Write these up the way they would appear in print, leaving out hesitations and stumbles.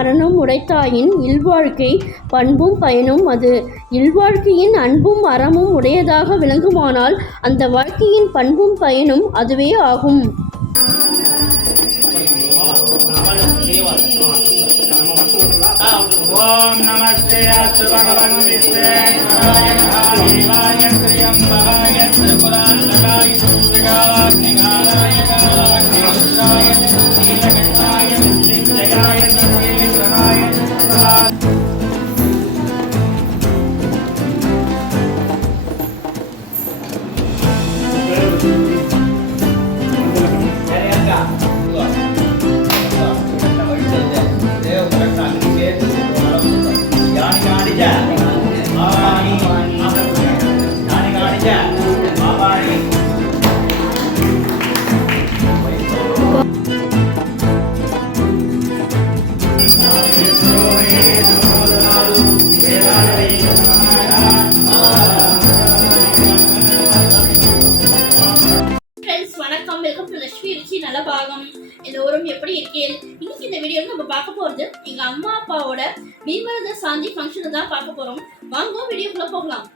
அறனும் உடைத்தாயின் இல்வாழ்க்கை பண்பும் பயனும் அது. இல்வாழ்க்கையின் அன்பும் அறமும் உடையதாக விளங்குமானால் அந்த வாழ்க்கையின் பண்பும் பயனும் அதுவே ஆகும். ஓம் நமஸ்தே அஸ்து பகவன் விஸ்வேஸ்வராய மகாதேவாய த்ரியம்பகாய திரிபுராந்தகாய சுகாக்னிகாராய காலவக்ரேஷாய நீலகண்டாய விஷ்ணுஜயாய சர்வேஸ்வராய எல்லோரும் எப்படி இருக்கீங்க? இன்னைக்கு இந்த வீடியோல நம்ம பார்க்க போறது எங்க அம்மா அப்பாவோட பீமரத சாந்தி ஃபங்க்ஷனை தான் பார்க்க போறோம். வாங்க வீடியோக்குள்ள போகலாம்.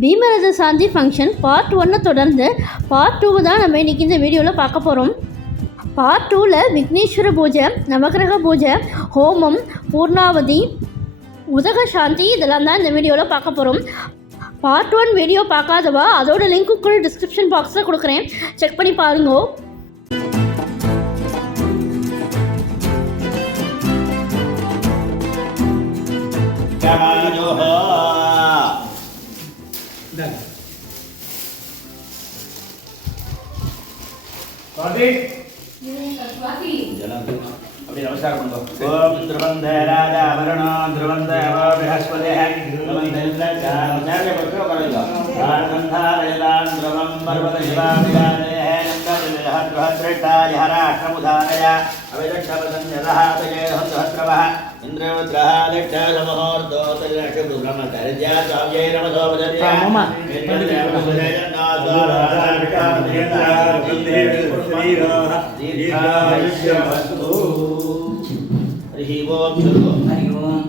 பீமரத சாந்தி ஃபங்க்ஷன் பார்ட் 1 தொடர்ந்து பார்ட் 2 தான் நம்ம இன்றைக்கி இந்த வீடியோவில் பார்க்க போகிறோம். பார்ட் 2ல் விக்னேஸ்வர பூஜை, நவகிரக பூஜை, ஹோமம், பூர்ணாவதி, உதக சாந்தி இதெல்லாம் தான் இந்த வீடியோவில் பார்க்க போகிறோம். பார்ட் 1 வீடியோ பார்க்காதவா அதோட லிங்க்கு கூட டிஸ்கிரிப்ஷன் பாக்ஸில் கொடுக்குறேன், செக் பண்ணி பாருங்கோ. அப்படி நமஸ்காரம் பண்ணுங்க. ஓம் த்ருவந்த ராஜா வருணோ த்ருவந்த ப்ரஹஸ்பதிஹ நமந்தேந்திர பக்ரோ கரங்க ஆனந்தாரயதான் த்ருவம் பர்வத சிவாமிகாதேஹ நந்தவிஹத்ரஹத்ரட்டாய ஹராஷ்டமுதானய அவிதக்ஷபதன்யதஹ தஜேஹத்ரவஹ இந்திரவத்ரஹ லக்ஷமஹோர்தோ தஜ்ரக்ஷபு பிரம்மகர்ஜா சாவ்யே நமதோபதர்ய மாமா हरि ओम हरि ओम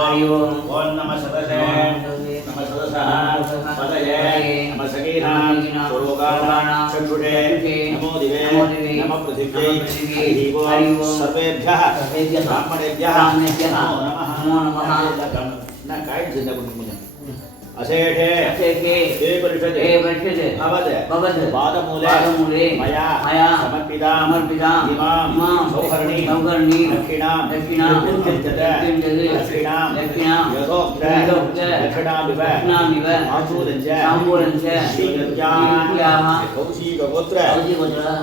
हरि ओम ओम नमः सदसे नमः सदसः पदये नमः सकीनां पुरोगाणां चक्षुषे नमो दिवे नमः पृथिव्यै हरि ओम सर्वेभ्यः ब्राह्मणेभ्यः नमो नमः न काय जिंदा कुटुंबं अशेषे हे परिषदे भवद पादमूले मया समर्पितां इमां सौहरणी दक्षिणां यथोक्त दक्षिणामिव ताम्बूलञ्च श्रीगर्याः कौशिकगोत्र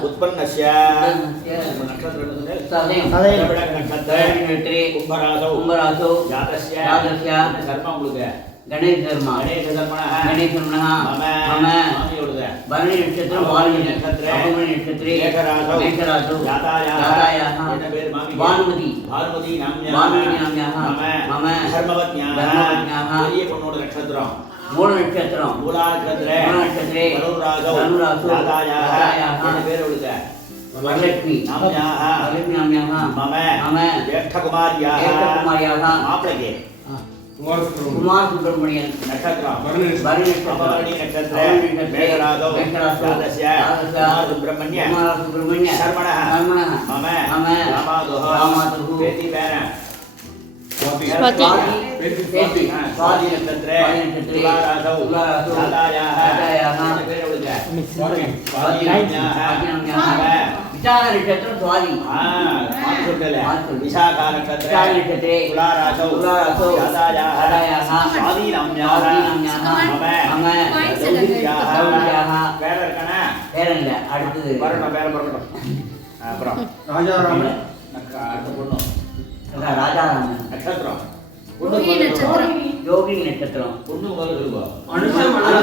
उत्पन्नस्य नक्षत्रे कुम्भरासौ जातस्य कर्म मुळुगे गणेश धर्म गणेश मम भरणी नक्षत्र वाल्मी नक्षत्र अपुमणि नक्षत्रे मेषरासौ जातायाः भानुमती नाम्याः मम धर्मवत्न्याः ये पन्नोड नक्षत्रम मूल नक्षत्रम मूला नक्षत्रे धनुरासौ जातायाः पेर उडुगे वरलक्ष्मी नाम्याः मम ज्येष्ठकुमार्याः माप्लगे कुमार सुब्रह्मण्यन नक्षत्र भरणी नक्षत्र मेघराजौ जातस्य कुमार सुब्रह्मण्य शर्मणः मम रामादुः पेति पेन स्वाति नक्षत्रे तुलारासौ जातायाः स्वाति नाम्याः विचार नक्षत्र स्वाति மார்கழி மார்கழி. விசாகா நட்சத்திரே விசாக நட்சத்திரே துலாராசௌ துலாராசௌ யாதாயாः யாதாயாः சுவாதீனாம்யாः சுவாதீனாம்யாः மம தௌஹித்யாः வேற இருக்கானே வேற இல்ல அடுத்தது வரணும் வேற வரணும் அப்புறம் ராஜாராமன் அடுத்த பொண்ணு ராஜாராமன் நட்சத்திரம் ரோஹிணி நட்சத்திரம். யோகினி நட்சத்திரம் பொண்ணு முதல்ல சொல்லுவோம் அனுஷ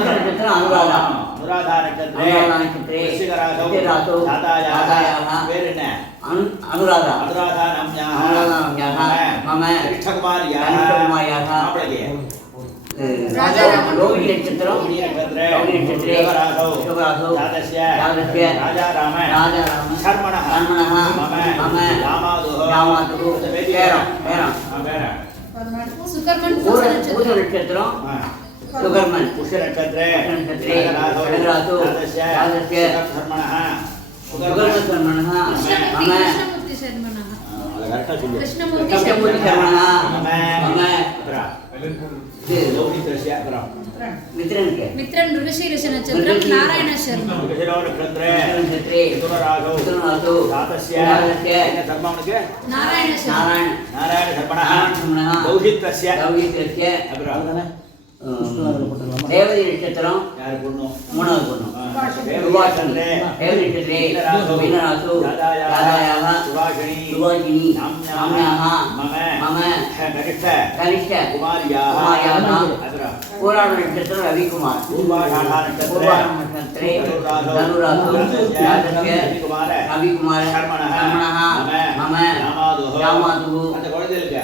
நட்சத்திரம் அனுராதா அனுராதா நட்சத்திரே அனுராதா நட்சத்திரே விருச்சிகராசௌ விருச்சிகராசௌ யாதாயாः யாதாயாः பேர் என்ன அனுராதா அனுராதா நாம்யாः அனுராதாம்யாः மம கனிஷ்டகுமாரியாः கனிஷ்டகுமாரியாः மாப்பிளைக்கு ராஜாராமன். ரோகிணி நட்சத்திரம் ரோகிணி நட்சத்திரே ரோகிணி நட்சத்திரே ரிஷபராசௌ ரிஷபராசௌ ஜாதஸ்ய ஜாதஸ்ய ராஜாராம ராஜாராம சர்மணः சர்மணः மம மம ராமாதுः ராமாதுः பேரம் பேரம் பேரம் சுகர்மன் பூர பூச பூர நட்சத்திரம். நட்சத்திரம் சுகர்மன் புஷ்ய நட்சத்திரே நட்சத்திரே கடகராசௌ கடகராசௌ ஜாதஸ்ய ஜாதஸ்ய சர்மணः சுகர்மன் சர்மணः கிருஷ்ணமூர்த்தி மம கிருஷ்ணமூர்த்தி சர்மணः. அது கரெக்டா சொல்லு கிருஷ்ணமூர்த்தி கிருஷ்ணமூர்த்தி சர்மணः. சர்மணः மம இது லௌகித்ரஸ்ய அப்புறம் மித்ரனுக்கு மித்ரன் ருகசீரிஷ நட்சத்திரம். நாராயண சர்மா. விருச்சிகரோ நட்சத்திரே நட்சத்திரே மிதுனராசௌ மிதுனராசௌ ஜாதஸ்ய ஜாதஸ்ய என்ன கர்மா உனக்கு நாராயண சர்மா. நாராயண நாராயண கர்மணः நாராயண லௌகித்ரஸ்ய லௌகித்ரஸ்ய அப்புறம் தேவதி நட்சத்திரம் யாரு பொண்ணு மூணாவது பொண்ணு சுபாஷினி தேவதி நட்சத்திரே மீனராசு யாதாயாः சுபாஷினி சுபாஷினி நாம்யாः மம மம கனிஷ்ட கனிஷ்ட குமாரியாः குமாரியாः அப்புறம் பூராண நட்சத்திரம் ரவிக்குமார் பூர்வாஷாடா நட்சத்திரே பூர்வாண நட்சத்திரே தனுராசு ஜாதஸ்ய குமார ரவிக்குமார சர்மணः சர்மணः மம ராமாதுः ராமாதுः அந்த குழந்தைகளுக்கு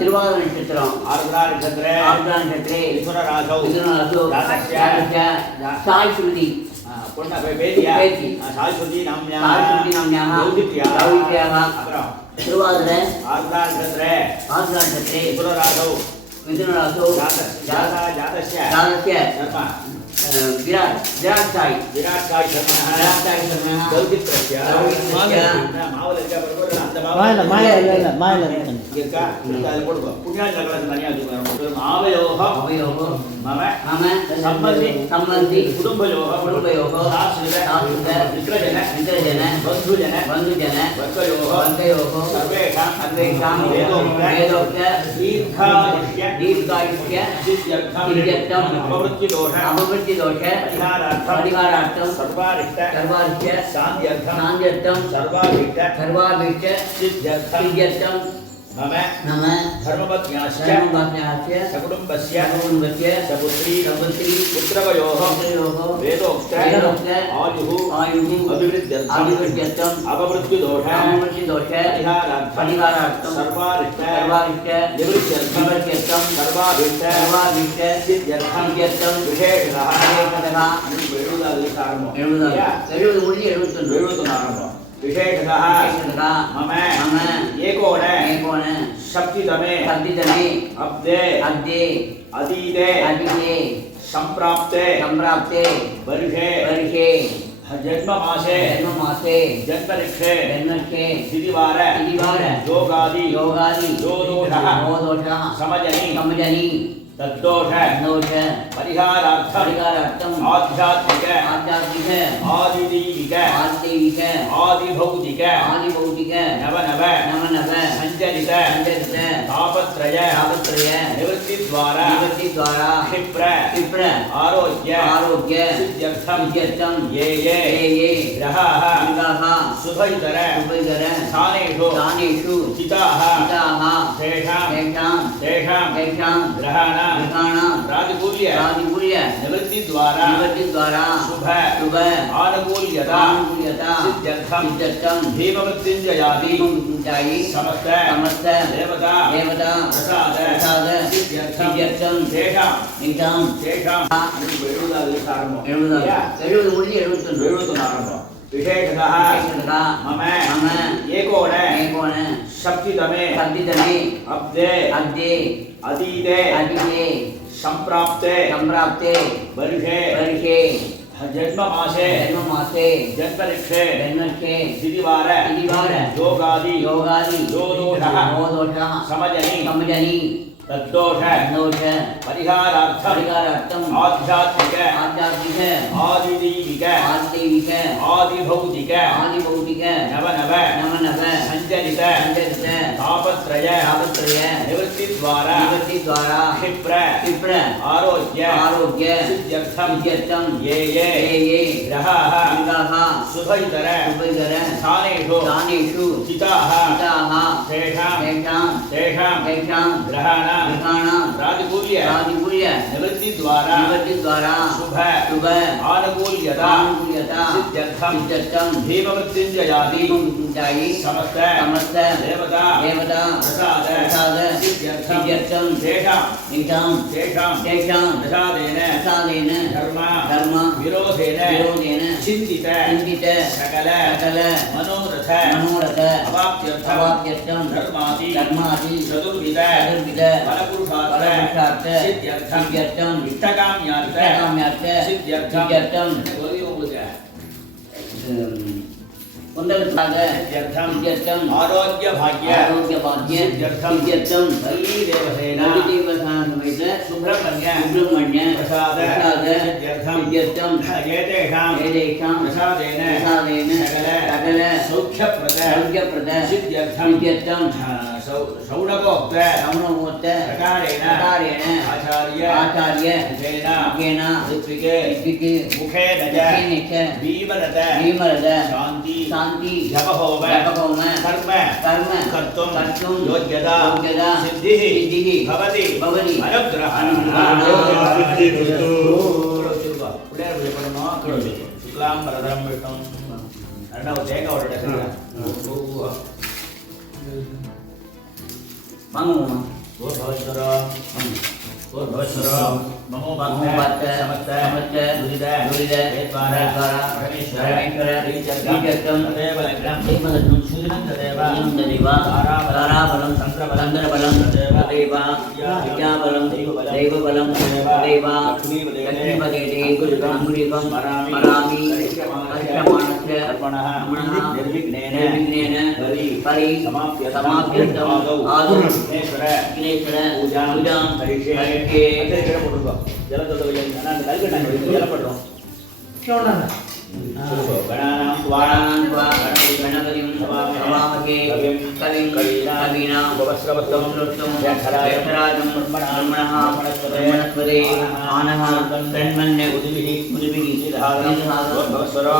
திருவாதிர நட்சத்திரம் ஆர்திரா நட்சத்திரே ஆர்திரா நட்சத்திரே மிதுனராசௌ மிதுனராசு ஜாதஸ்ய சாய் ஸ்ருதி பொண்ணு பேதியா பேதி. சாய்சுதி நாம்யாः சாய் ஸ்ருதி நாம்யாः லௌகித்யாः லௌகித்யாः அப்புறம் திருவாதிர ஆர்திரா நட்சத்திரே ஆர்திரா நட்சத்திரே மிதுனராசௌ மிதுனராசு ஜாதஸ்ய ஜாதஸ்ய சர்மா விராட் சாய் விராட் காய் சர்மணः விராட் சாய் சர்மணः லௌகித்ரஸ்ய லௌகித்ரஸ்ய மாவுல இருக்கா பாருங்க அந்த மாயில மாயில இல்ல இல்ல மாயில இருக்கு இருக்கா அது போடுங்க புண்ணியாஞ்சல கலந்து தனியா வச்சுக்கோங்க மாவயோக அபயோகோ மம மம சம்பந்தி சம்பந்தி குடும்பயோக குடும்பயோகோ சாஸ்திர சாஸ்திர மித்ரஜன மித்ரஜன பந்துஜன பந்துஜன வர்க்கயோக வர்க்கயோகோ சர்வேஷாம் சர்வேஷாம் வேதோக்த வேதோக்த தீர்காயுஷ்ய தீர்காயுஷ்ய சித்யர்த்தம் சித்யர்த்தம் அபவృత్తి தோஷ அபவృత్తి தோஷ பரிகாரார்த்தம் பரிகாரார்த்தம் சர்வாரிஷ்ட சர்வாரிஷ்ட சாந்தியர்த்தம் சாந்தியர்த்தம் சர்வாபீஷ்ட சர்வாபீஷ்ட சித்யர்த்தம் சித்யர்த்தம் மம நம धर्मपत्न्याश्च धर्मपत्न्याश्च सकुटुम्बस्य सकुटुम्बस्य सपुत्री सपुत्री पुत्रवयोः पुत्रयोः वेदोक्त वेदोक्त आयुः अभिवृद्ध्यर्थम् अपमृत्युदोष अपमृत्युदोष परिहारार्थं सर्वारिष्ट निवृत्त्यर्थं सर्वाभीष्ट सिद्ध्यर्थं विशेषतः विशेषतः मम एकोन सप्तितमे अब्दे अदीते संप्राप्ते वर्षे जन्ममासे जन्मनिक्षे तिथिवार योगादि योदोषः समजनि तद्दोष परिहारार्थम् आध्यात्मिक आदिदैविक आदिभौतिक नव सञ्चरित तापत्रय निवृत्तिद्वारा क्षिप्र आरोग्य सिद्ध्यर्थं ये ग्रहाः शुभैतर स्थानेषु स्थिताः तेषां ग्रहाणां प्रातिकूल्य निवृत्तिद्वारा शुभ आनुकूल्यता सिद्ध्यर्थं भीममृत्युञ्जयादि समस्त देवता प्रसाद सिद्ध्यर्थं तेषां विशेषतः मम एकोन सप्तितमे अब्दे अदीते संप्राप्ते वर्षे जन्ममासे जन्मनिक्षे तिथिवार योगादि योदोषः समजनि तद्दोष दोष परिहारार्थम परिहारार्थम आध्यात्मिक आध्यात्मिक आदिदैविक आदिदैविक आदिभौतिक आदिभौतिक नव नव नव नव संचलित संचलित तापत्रय तापत्रय निवृत्ति द्वारा द्वारा क्षिप्र आरोग्य सिद्ध्यर्थम ये ग्रहाः शुभइतर स्थानेषु चिताः तेषां ग्रहाणां प्रातिकूल्य निवृत्ति द्वारा शुभ आनुकूल्यता सिद्ध्यर्थम भीममृत्युंजयादि समस्त देवता प्रसाद सिद्ध्यर्थम तेषां प्रसादेन धर्म विरोधेन चिन्तित सकल मनोरथ अवाप्त्यर्थम धर्मादि चतुर्विध फलपुरुषार्थ सिद्ध्यर्थम इष्टकाम्यार्थ सिद्ध्यर्थम सिद्ध्यर्थम आरोग्य भाग्य सिद्ध्यर्थम देवसेना सुब्रह्मण्य प्रसाद सिद्ध्यर्थम एतेषां प्रसादेन सकल सौख्यप्रद सिद्ध्यर्थम शौनकोक्त प्रकारेण आचार्य ऋत्विके मुखेन च भीमरथ शान्ति जपहोम कर्म कर्तुं योग्यता सिद्धिः भवति अनुग्रहः शुक्लाम्बरधरं विष्णुं नमो भक्त समस्त दुरित हेत्वार परमेश्वर श्रीचक्रं तदेव लग्नं सुदिनं तदेव ताराबलं चन्द्रबलं तदेव विद्याबलं दैवबलं तदेव लक्ष्मीपदे गुरुकं वरामि परिक्रमाणस्य अर्पणः निर्विघ्नेन परि समाप्यर्थम् आदौ विघ्नेश्वर पूजां करिष्ये गणपतिं हवामहे कविं कवीनां यक्षराजं ब्रह्मणः वनस्पते आनः तन्मन्य उदिभिः भवस्वरं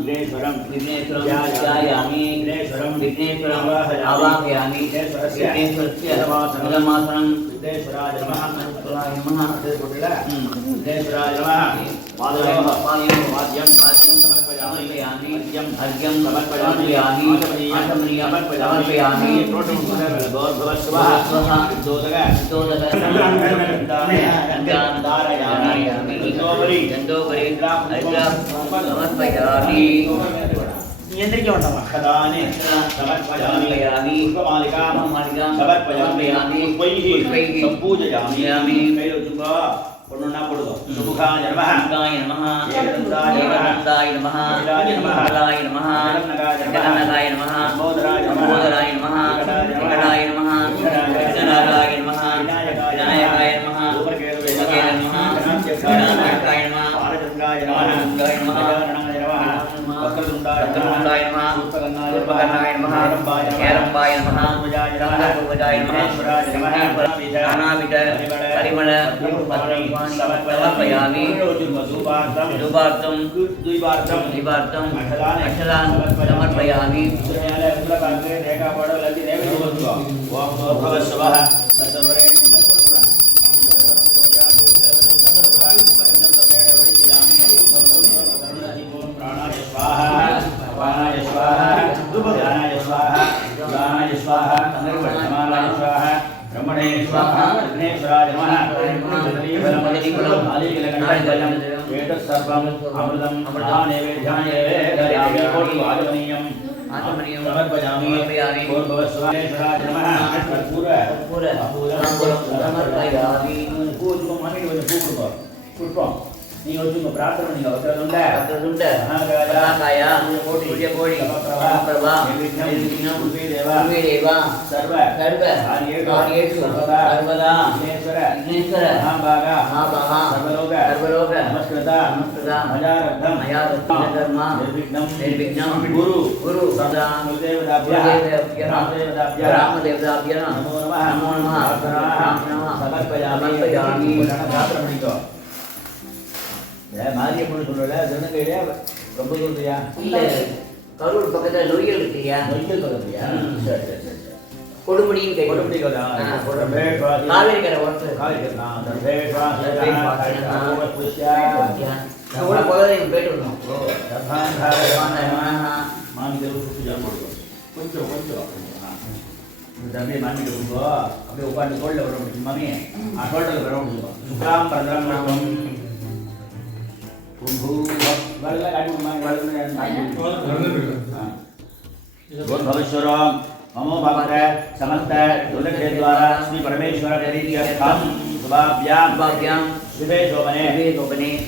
विघ्नेश्वरं ध्यायामि विघ्नेश्वरं आवाहयामि विघ्नेश्वरस्य पदमासनं विघ्नेश्वराय नमः विघ्नेश्वराय नमः पादयोः वाद्यं समर्पयामि अर्घ्यं समर्पयामि आचमनीयं समर्पयामि समर्पयामि खदाने समर्पयामि पुष्पमालिकां समर्पयामि पुष्पैः सम्पूजयामि कैलोचुका पुनः पढ़ो सुमुखाय नमः एकदन्ताय नमः नीलाय नमः जगन्नाथाय नमः बोधराय नमः विकटाय नमः विघ्नराजाय नमः विनायकाय नमः धूमकेतवे नमः गणानायकाय नमः बालचन्द्राय नमः वक्रतुण्डाय नमः पुष्पकर्णाय नमः हेरम्बाय नमः पूर्वजाय नमः नानाविध परिमल समर्पयामि धूपार्थं अक्षतान् समर्पयामि ब्रह्मणे स्वाहा विघ्नेश्वराय नमः मदनीफलं आलीकलगण्डं वेदसर्वम् अमृतं नैवेद्यानि आचमनीयं समर्पयामि भूर्भुवस्वाहेश्वराय नमः कर्पूर समर्पयामि पुष्पं நீங்க வச்சுங்க பிரார்த்தனை நீங்க வச்சதுண்ட மகாராஜ प्रभाकाय सूर्यकोटि समप्रभा निर्विघ्नं कुर्वे देव सर्व कार्येषु सर्वदा विघ्नेश्वर महाभागा सर्वलोक नमस्कृता मया रत्नं निर्विघ्नं गुरु सदा रामदेवताभ्यः नमो नमः समर्पयामि மாரியம்மன் சொல்லல திருநங்கையில ரொம்ப சொல்றியா இல்ல கரூர் பக்கத்துல நொய்யல் இருக்குயா நொய்யல் பக்கத்துலயா சரி சரி சரி கொடுமுடியின் கை கொடுமுடி காவேரி கரை ஓரத்துல கூட குலதெய்வம் போயிட்டு வந்தோம் கொஞ்சம் அப்படியே மாட்டிட்டு கொடுங்கோ அப்படியே உட்காந்து தோல்ல வர முடியும் மாமி தோட்டத்தில் வர முடியும் சுக்லாம் பரதரம் भवेश्वरम ममो भक्त समस्त दुर्लभे द्वारा श्री परमेश्वर प्रीत्यर्थम शुभाभ्याम शुभे शोभने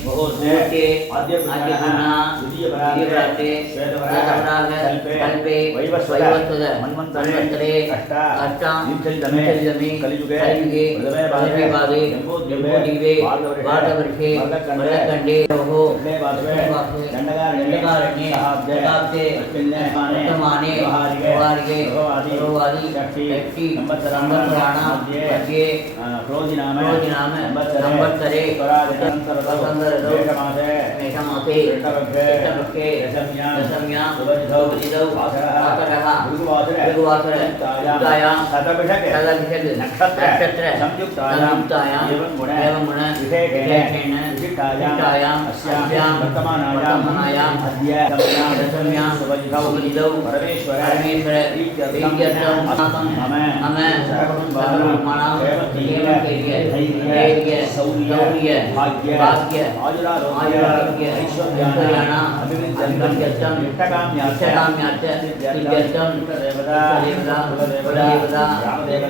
मुहूर्ते आद्य द्वितीय पराते श्वेतपराग कल्पे वैवस्वत मन्वन्तरे अष्टां नित्यलिदमे कलियुगे प्रथमे पादे जम्बूद्वीपे वार्धवर्षे वरदखण्डे दण्डकारण्ये शताब्दे वर्तमाने व्यवहारिके सर्ववादी षष्ठी संवत्सराणां मध्ये क्रोधिनाम संवत्सरे मेषमासे ऋतपक्षे दशम्यां सुबोधितौ वासरः भृगुवासर युक्तायां शतभिषक् नक्षत्र संयुक्तायां एवं गुण विशेषेण विशिष्टायां अस्यां वर्तमानायां अद्य दशम्यां सुबोधितौ परमेश्वर प्रीत्यर्थं मम सर्वकुटुम्बानां धैर्य शौर्य भाग्य आयुरारोग्य ऐश्वर्याणां अभिवृद्ध्यर्थं इष्टकाम्यार्थ सिद्ध्यर्थं देवता कुलदेवता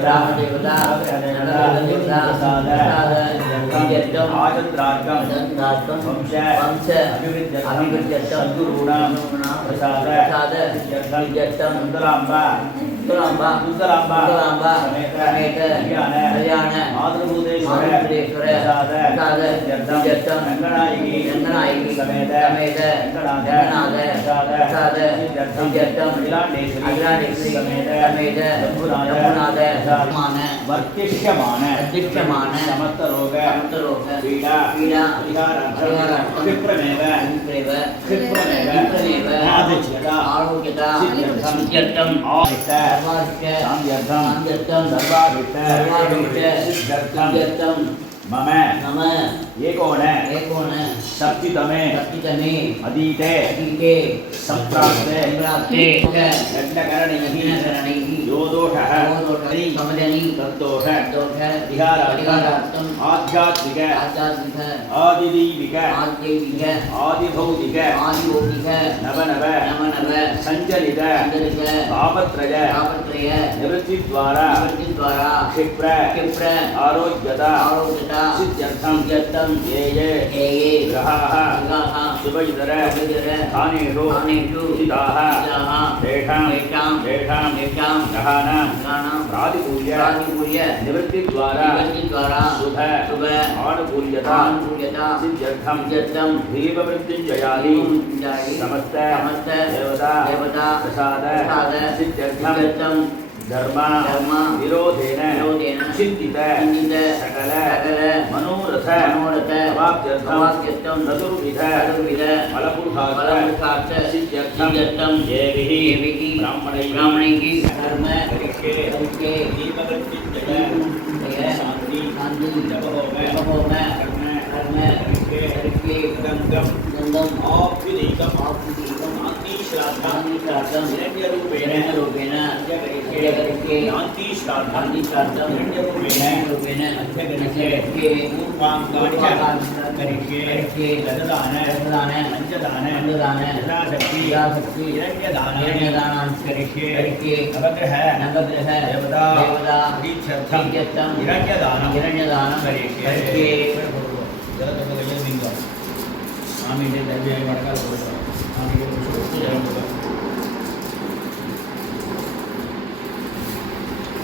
रामदेवता प्रसाद आचन्द्रार्कं वंश अभिवृद्ध्यर्थं सद्गुरूणां प्रसाद सिद्ध्यर्थं सुन्दराम्बा समेत कल्याण मातृभूतेश्वर प्रसाद सिद्ध्यर्थं रङ्गनायकी समेत रङ्गनाथ प्रसाद सिद्ध्यर्थं अखिलाण्डेश्वरी समेत रघुनाथ वर्तिष्यमान समस्तरोग पीडा परिहारार्थं क्षिप्रमेव आरोग्यता सिद्ध्यर्थं साम्यर्थं सर्वाभिष्ट सिद्ध्यर्थं मम एकोन सप्तितमे अधीते सम्प्राप्ते दण्डकरणैः यो दोषः तद्दोष परिहारार्थम् आध्यात्मिक आदिदैविक आदिभौतिक नव सञ्चलित तापत्रय निवृत्तिद्वारा क्षिप्र आरोग्यता सिद्ध्यर्थं ये ग्रहाः शुभयुतर स्थानेषु स्थिताः तेषां ग्रहाणां प्रातिकूल्य निवृत्तिद्वारा शुभ आनुकूल्यता सिद्ध्यर्थं दीपमृत्युञ्जयादि समस्त देवता प्रसाद सिद्ध्यर्थं धर्म विरोधेन चिन्तित सकल मनोरथ अवाप्त्यर्थं चतुर्विध फलपुरुषार्थ सिद्ध्यर्थं देवीः ब्राह्मणैः धर्म करिष्ये दीपमृत्युञ्जय शान्ति जपहोम कर्म करिष्ये गंगम आप्युदीकम् श्राद्धं हिरण्यरूपेण करिष्ये श्राद्धं हिरण्यरूपेण करिष्ये पूर्वाङ्गानि करिष्ये दददान पञ्चदान यथाशक्ति हिरण्यदानानि करिष्ये नवग्रह देवता प्रीत्यर्थं हिरण्यदानं करिष्ये स्वामी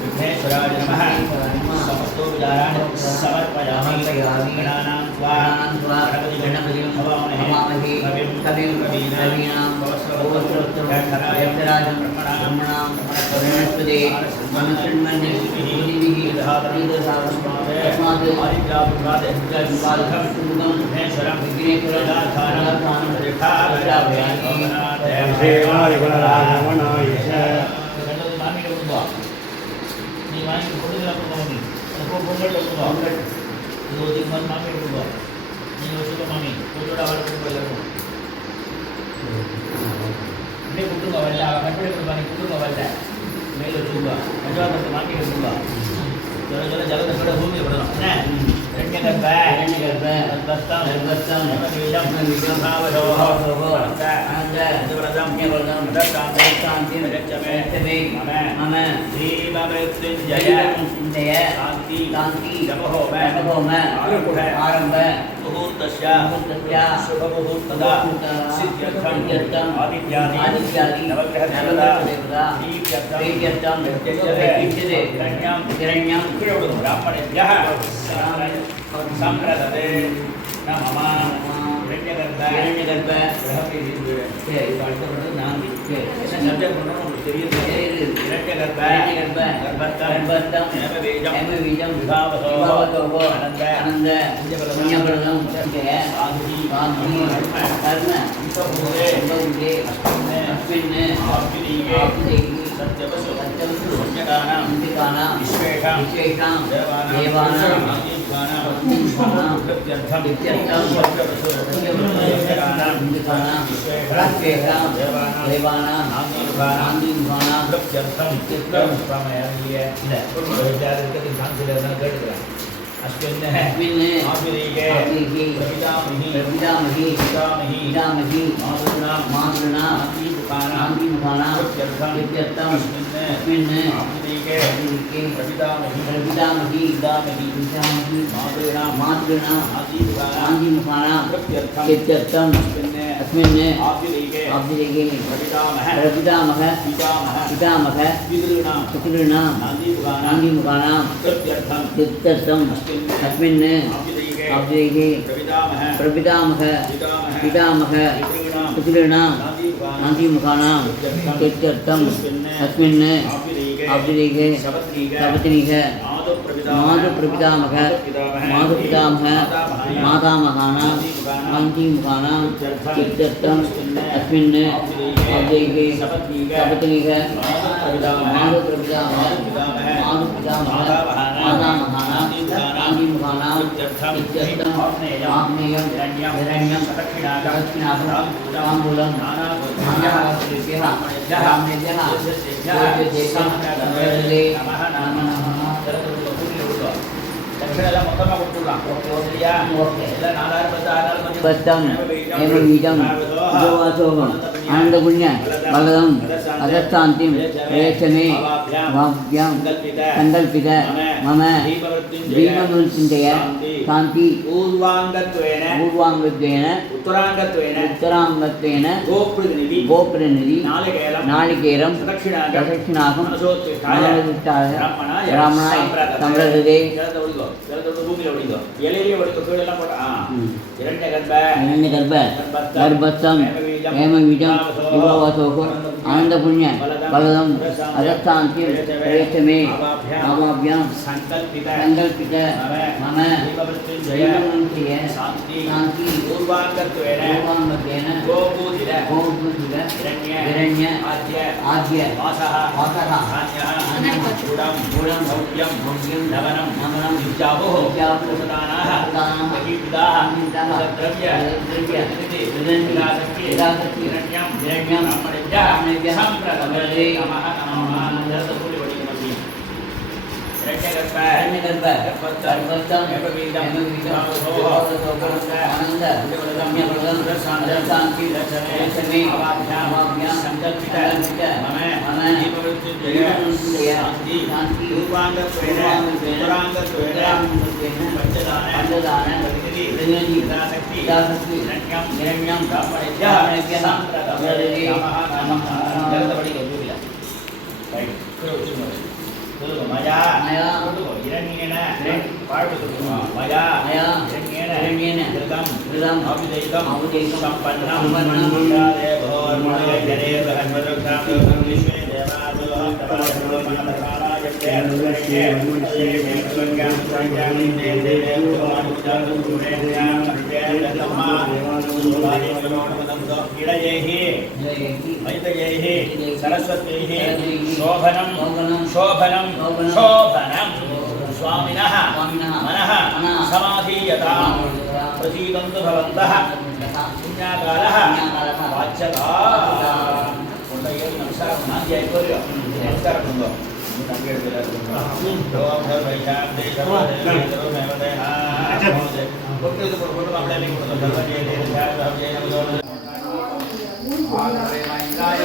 विघ्नेश्वराय नमः समस्तोपचाराणि समर्पयामि गणानां त्वा गणपतिं हवामहे कविं कवीनां भवस्वराय ब्रह्मणां वनस्पते मनुष्यन्मन्ये நீ வாங்கி பொருள்களை கொடுங்க பொங்கல் கொடுங்க இது ஒரு மாமி கொடுங்க நீங்கள் வச்சுக்க மாமி கொஞ்சோட அவளை கொடுங்க இப்படியே கொடுங்க வரல அவள் கட்டுரை கொடுப்பா நீ கொடுங்க வரல மேலே வச்சுருப்பா பஞ்சாபத்தை மாட்டி கொடுங்க சொல்ல ஜலத்தோட பூமியை விடலாம் संप्रदते नमः हिरण्यगर्भ नांदी सब्जेक्ट பண்ணனும் தெரியுது हिरण्यगर्भ गर्भस्थं एवं विभावतो आनंद पुण्यफलम आदि कर्म उपभूते अस्मिन् आप्तिगे सत्यवसु पुण्यकानां विश्वेषां देवानां मातामहानां कान्तिमुखानां चित्तर्थं अस्मिन् अव्यये सपत्नीः मातामहानां कान्तिमुखानां चित्तर्थं आग्नेयं हिरण्यं दक्षिणाभूलं आनंदपुण्य भगवं अदस्तान्तिं रेशमे भाव्यां संकल्पित मम दीपमृत्युञ्जय शान्ति पूर्वाङ्गत्वेन उत्तराङ्गत्वेन गोप्रतिनिधि नालिकेरं प्रदक्षिणाहं मनोदिष्टाय ब्राह्मणाय संप्रदते हिरण्यगर्भ गर्भस्थं हेमवीजं युववसोः आनन्दपुण्य भगवं अदस्तान्तिं रेशमे भावाभ्यां संकल्पित मम दीपमृत्युञ्जय शान्ति पूर्वाङ्गत्वेन गोपूजित हिरण्य आद्य वासः गुडं भव्यं नवनं विद्यावोः प्रदानाः द्रव्य हिरण्यं संप्रदते हिरण्यगर्भ गर्भस्थं आनंद भाव्यां संकल्पित मम दीपमृत्युञ्जय शान्ति पूर्वाङ्गत्वेन पंचदान பிரதிநிதி பிரதிநிதி யதாசக்தி யதாசக்தி இரண்யம் இரண்யம் பிராமணேभ्यः பிராமணேभ्यः சாம்பிரதம் சாம்பிரதம் நமः நமः ஜலதபடி கோவில ரைட் சொல்லுங்க மயா மயா இரண்யேன வாழ்வு மயா மயா இரண்யேன இரண்யேன கிருதம் கிருதம் அபிதேகம் அபிதேகம் சம்பன்னம் சம்பன்னம் தேவோர்மணய ஜனே பகவத்ராம் விஸ்வே தேவாதோ தபாதோமாதகாராய தேவஸ்வரே வன்மஸ்யே பிரஜாமி தேவே புராணாது சுரேத்யாம் தேவதம்மா தேவாதோமாதம் இளையேஹி வைதயேஹி சரஸ்வதேஹி சோபனம் शोभनं शोभनं स्वामिनः मनः समाधीयतां प्रसीदन्तु भवन्तः पुण्याकालः वाच्यता उन्नयेन नमस्कारं नांदी आइकोरियो नमस्कारं कुंदो नंगे देला ओम हर वैशाख देशो नवदे ओके तो फोटो आपले लिंक करो सर्वजे देशाय सर्वजे नमो आरे माइंदाय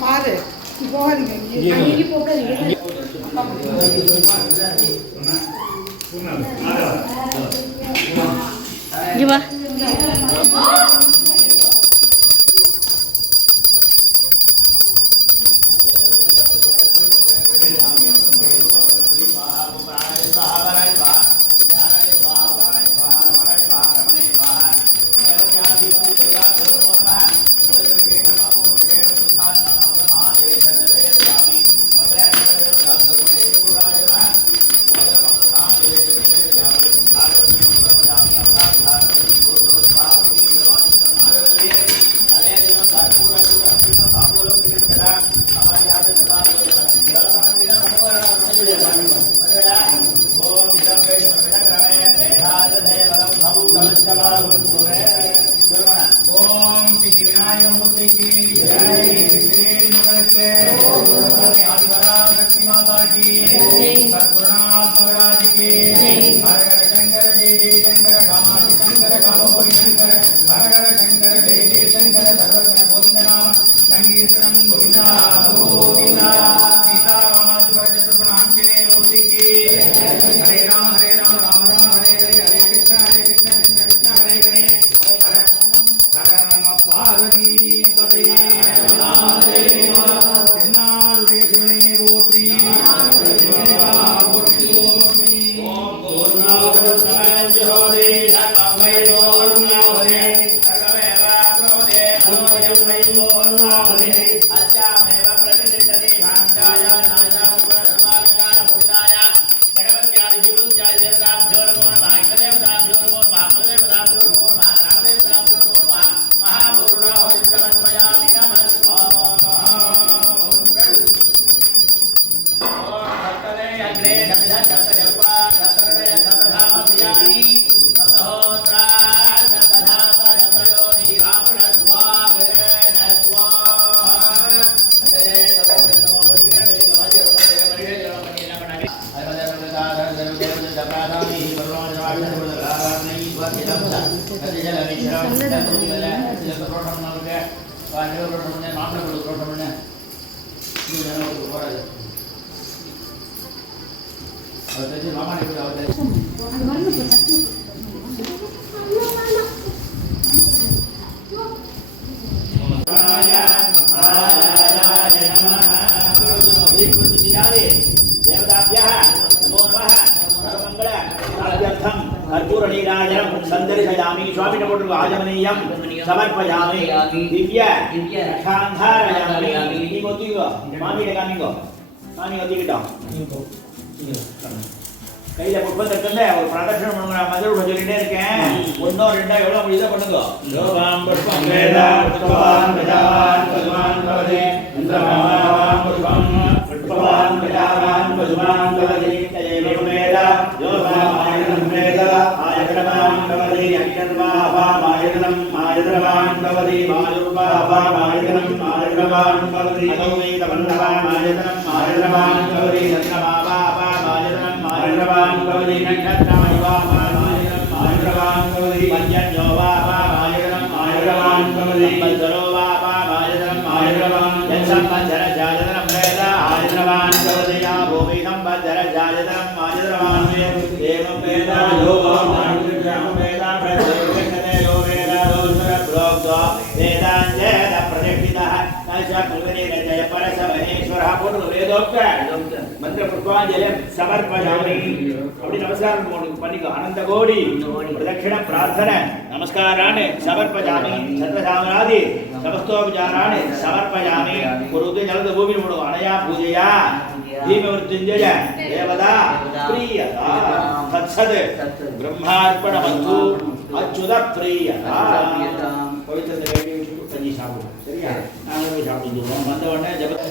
பாரு போகாதீங்க இங்க வா ओम श्री विनायक मूर्ति की जय श्री मुगल के आदिवरा शक्ति माता की सद्गुरुनाथ महाराज की हर हर शंकर जय जय शंकर कामादि शंकर कामोपरि शंकर हर हर शंकर जय जय शंकर सर्वत्र गोविंद नाम संकीर्तनम गोविंदा गोविंदा सीता रामादि वर्जतुन आंजनेय मूर्ति की हरे राम राम राम हरे हरे हरे कृष्ण कृष्ण कृष्ण हरे हरे हर नम पार्वती पतये तेन्नाडुடைய சிவனே போற்றி ஓம் பூர்ணாவதமஞ்சோதி தன்மயோ அருணாவதே சர்வமேவ பிரமதே அனுமயம் வைமோ அருணாவதே அச்சாமேவ பிரதிஷ்டதி பாங்காய நாயதாமுக சர்வாங்கான முகிதாய ஜகவத்யாதி ஜீவத்யாதி தேவதாभ्यो नमो नमः देवताभ्यो नमो नमः देवताभ्यो नमो नमः रामदेवताभ्यो नमो नमः महापूर्णावधि समन्वयामि नमः भक्तने अग्रे नमिदं दत्तजप्वा दत्तरय दत्तधाम प्रियाणि ततहोत्रा दत्तधात दत्तयोनि रावण स्वामिरे न स्वाहा तदे तदे नमो पुष्पिने देहि नमः देवते परिहे जलमणि नमः जपादानि परमात्मानि परमात्मानि स्वामिदं तदिजलमिश्रं तदिजल प्रोटम नमके वाणिव प्रोटम ने मामले प्रोटम ने ये नमो होराज और तदिजल मामाने को आवते देवताभ्यः नमो नमः सर्वमंगल साध्यर्थम कर्पूरनीराजनं संदर्शयामि स्वामी नमो आजमनीयं समर्पयामि दिव्य शान्धारयामि निमोतिगो मामी लगामिगो मामी ओतिगिटो கையில புஷ்பத்தை எடுத்து ஒரு பிரதட்சணம் பண்ணுங்க. மதுரை சொல்லிட்டே இருக்கேன். 1 2 எவ்வளவு முடியுதோ பண்ணுங்க. யோகாம் புஷ்பம் வேதா புஷ்பவான் பிரஜாவான் பசுமான் பவதி இந்திரமாவான் புஷ்பம் புஷ்பவான் பிரஜாவான் பசுமான் பவதி தயேவ வேதா யோகாம் ஆயனம் வேதா ஆயனமான் பவதி அக்ஷர்வாவாம் ஆயனம் ஆயனமான் பவதி மாயுர்வாவாம் ஆயனம் ஆயனமான் பவதி அதோவேத வல்லவாம் ஆயனம் ஆயனமான் பவதி ரத்னமாவாவாம் ஆயனம் ஆயனமான் பவதி நட்சத்திரமாவாவாம் ஆயனம் ஆயனமான் பவதி பஞ்சன்யோவாவாம் ஆயனம் ஆயனமான் பவதி பஞ்சரோவாவாம் ஆயனம் ஆயனமான் யசம்பஞ்சர ஜாயதனம் வேத ஆயனமான் பவதி யா பூமி சம்பஞ்சர ஜாயதனம் ஆயனமான் ஏவம் வேத யோகம் ஆயனம் வேத பிரத்யேகதே யோ வேத ரோஸ்வர ப்ரோக்தோ வேதாஞ்சேத பிரதிஷ்டிதः கல்ச குல்வனே ஜய பரசவனேஸ்வரः போட்டு வேதோக்த மந்திர புஷ்பாஞ்சலி சமர்ப்பயாமி. அப்படி நமஸ்காரம் பண்ணிக்கோ. அனந்த கோடி பிரதட்சிண பிரார்த்தனை நமஸ்காரான் சமர்ப்பயாமி. சத்வசாமராதி சமஸ்தோபச்சாரான் சமர்ப்பயாமி. ஒரு ஜலத பூமி மூடு அனயா பூஜையா தீமவர்த்திஞ்சய தேவதா பிரியதா தத்சத் பிரம்மார்ப்பணமஸ்து அச்சுத பிரியதா. பவித்திரத்தை வேண்டி வச்சுட்டு கஞ்சி சாப்பிடுவோம். சரியா? நாங்கள் போய் சாப்பிட்டுருவோம். வந்த உடனே ஜபத்தை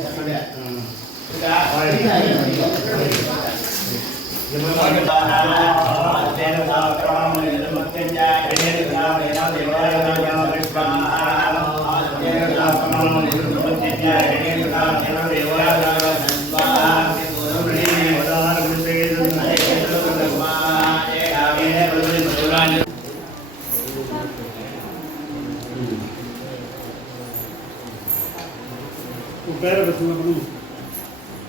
பேரை பண்ணி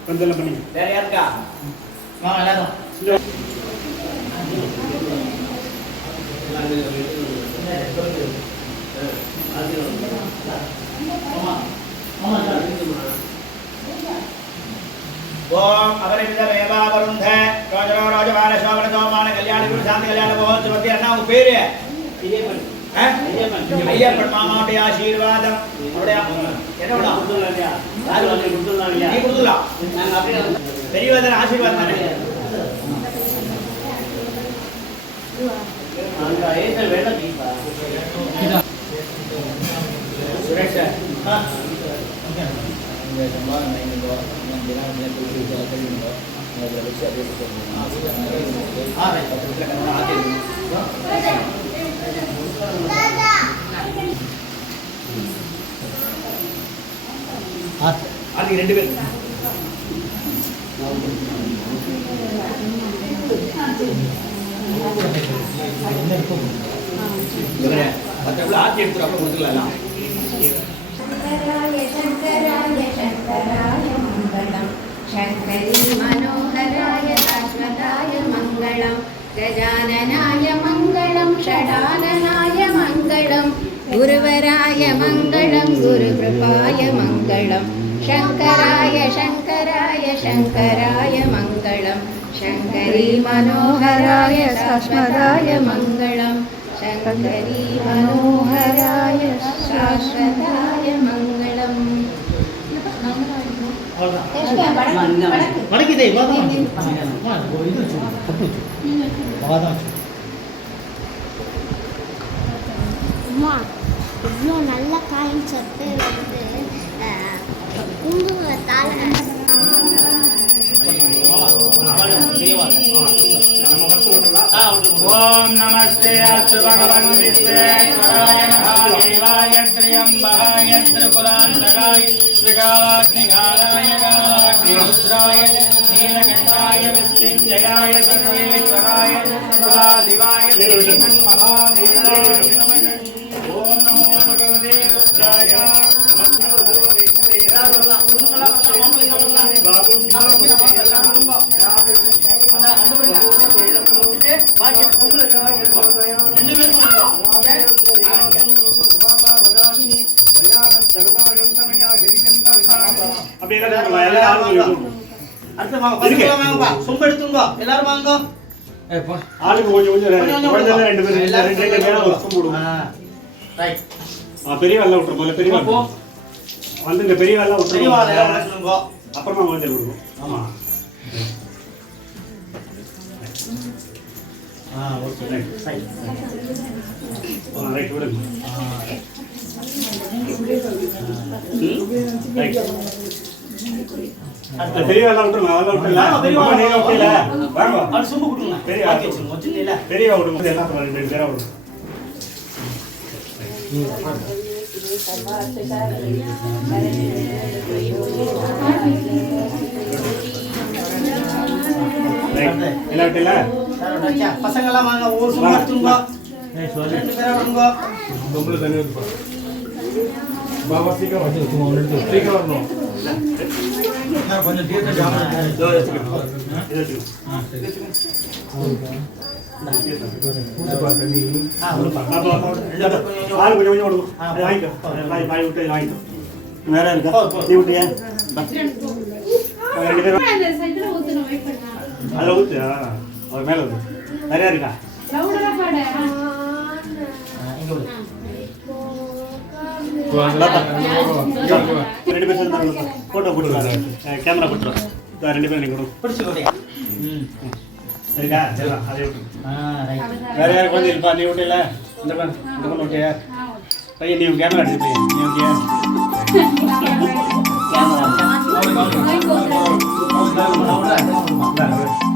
பந்தெல்லாம் பண்ணி வேற யாருக்கா? வாங்க எல்லாரும். ஓம் அபரிமித வேவாவருந்த ரோஜரோ ரோஜமான சோமன சோமான கல்யாண குரு சாந்தி கல்யாண மகோத்சவத்தி. அண்ணா உங்க பேரு? ஐயப்பன் மாமாவுடைய ஆசீர்வாதம். என்னோட நீ கொடுத்துலாம். பெரியவதன் ஆசீர்வாதம் தானே. சுரேஷ் சார் ஆதி 2 பேர் ஆத்தி எடுத்து அப்புறம் கொடுத்துக்கலாம். शंकराय शंकराय शंकराय मंगलम शंकरी मनोहराय शाश्वताय मंगलम गजाननाय मंगलम षडाननाय मंगलम गुरुवराय मंगलम गुरुकृपाय मंगलम शंकराय शंकराय शंकराय मंगलम शंकरी मनोहराय शाश्वताय मंगलम शंकरी मनोहराय शाश्वताय मंगलम. அம்மா இவ்வளோ நல்ல காயின் சட்டை வந்து குங்குமத்தால் ஓம் நமஸ்தே அஸ்து பகவன் விஸ்வேஸ்வராய மகாதேவாய த்ரியம்பகாய திரிபுராந்தகாய திரிகாலாக்னிகாராய காலாக்னிருத்ராய நீலகண்டாய விஸ்திஞ்சயாய சர்வேஸ்வராய சதாசிவாய ஸ்ரீமன் மகாதேவாய நமः. ஓம் நமோ பகவதே ருத்ராய சொம்பு எடுத்துங்க எல்லாரும் வாங்க. ஆளுக்கு கொஞ்சம் கொஞ்சம் 2 பேர் 2 பேர் போடுவோம். பெரிய வெள்ளம் விட்டுரும் போல. பெரிய வந்துங்க பெரிய வெள்ளம் விட்டுருவோம். அப்புறமா கொஞ்சம் கொடுக்கும். ஆமா ஓகே ரைட் சரி ரைட் விடுங்க ரைட் அடுத்து பெரியவெல்லாம் விட்டுருங்க அதெல்லாம் விட்டுல பெரியவா நீங்க விட்டுல வாங்க அது சும்மா கொடுங்க பெரியவா ஓகே சரி வச்சிட்டீல பெரியவா விடுங்க எல்லாம் ரெண்டு பேரா விடுங்க எல்லாம் விட்டுல பசங்க எல்லாம் வாங்க ஒரு சும்மா எடுத்துங்க ரெண்டு பேரா விடுங்க ரொம்ப தண்ணி வருது பாபா சீக்கிரம் வந்து சீக்கிரம் வரணும் கொஞ்சம் தீர்த்த ஜாமான் வேற இருக்கா நீ விட்டியா ரெண்டு பேரும் அந்த சைடுல ஊத்துறோம் வெயிட் பண்ணா அதில் ஊத்து அது மேலே ஊத்து நிறையா இருக்கா லவுடரா பாடு இங்க விடு ரெண்டு பேர் சேர்ந்து ஃபோட்டோ போட்டுருவாங்க கேமரா போட்டுருவாங்க ரெண்டு பேரும் நீங்கள் கொடுங்க பிடிச்சுக்கோங்க சரிக்கா சரிதான் அதை விட்டு ரைட் வேற யாருக்கு வந்து இருப்பா நீ விட்டில இந்த பண்ண விட்டியா பையன் நீ கேமரா எடுத்து பையன் நீ விட்டியா கேமரா